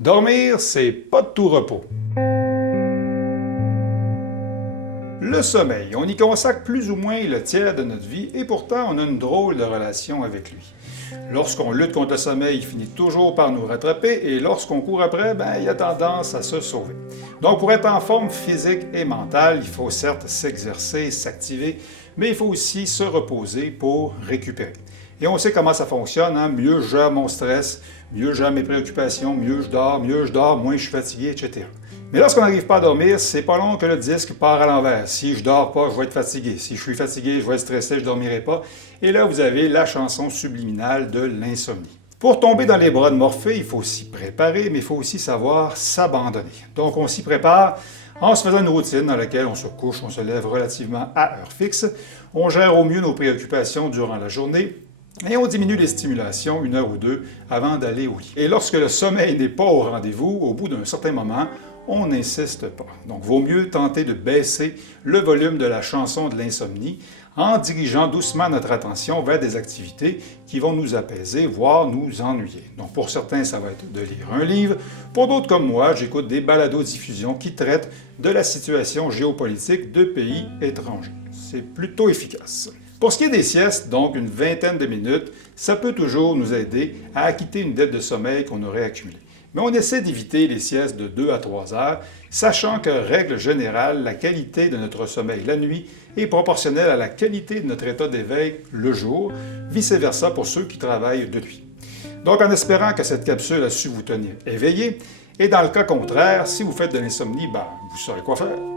Dormir, c'est pas de tout repos. Le sommeil, on y consacre plus ou moins le tiers de notre vie et pourtant on a une drôle de relation avec lui. Lorsqu'on lutte contre le sommeil, il finit toujours par nous rattraper et lorsqu'on court après, il a tendance à se sauver. Donc pour être en forme physique et mentale, il faut certes s'exercer, s'activer, mais il faut aussi se reposer pour récupérer. Et on sait comment ça fonctionne, hein? Mieux je gère mon stress, mieux je gère mes préoccupations, mieux je dors, moins je suis fatigué, etc. Mais lorsqu'on n'arrive pas à dormir, c'est pas long que le disque part à l'envers. Si je dors pas, je vais être fatigué. Si je suis fatigué, je vais être stressé, je dormirai pas. Et là, vous avez la chanson subliminale de l'insomnie. Pour tomber dans les bras de Morphée, il faut s'y préparer, mais il faut aussi savoir s'abandonner. Donc on s'y prépare en se faisant une routine dans laquelle on se couche, on se lève relativement à heure fixe, on gère au mieux nos préoccupations durant la journée, et on diminue les stimulations 1 heure ou 2 avant d'aller au lit. Et lorsque le sommeil n'est pas au rendez-vous, au bout d'un certain moment, on n'insiste pas. Donc, vaut mieux tenter de baisser le volume de la chanson de l'insomnie en dirigeant doucement notre attention vers des activités qui vont nous apaiser, voire nous ennuyer. Donc, pour certains, ça va être de lire un livre. Pour d'autres comme moi, j'écoute des balados-diffusions qui traitent de la situation géopolitique de pays étrangers. C'est plutôt efficace. Pour ce qui est des siestes, donc une vingtaine de minutes, ça peut toujours nous aider à acquitter une dette de sommeil qu'on aurait accumulée. Mais on essaie d'éviter les siestes de 2 à 3 heures, sachant que, règle générale, la qualité de notre sommeil la nuit est proportionnelle à la qualité de notre état d'éveil le jour, vice-versa pour ceux qui travaillent de nuit. Donc en espérant que cette capsule a su vous tenir éveillé, et dans le cas contraire, si vous faites de l'insomnie, vous saurez quoi faire.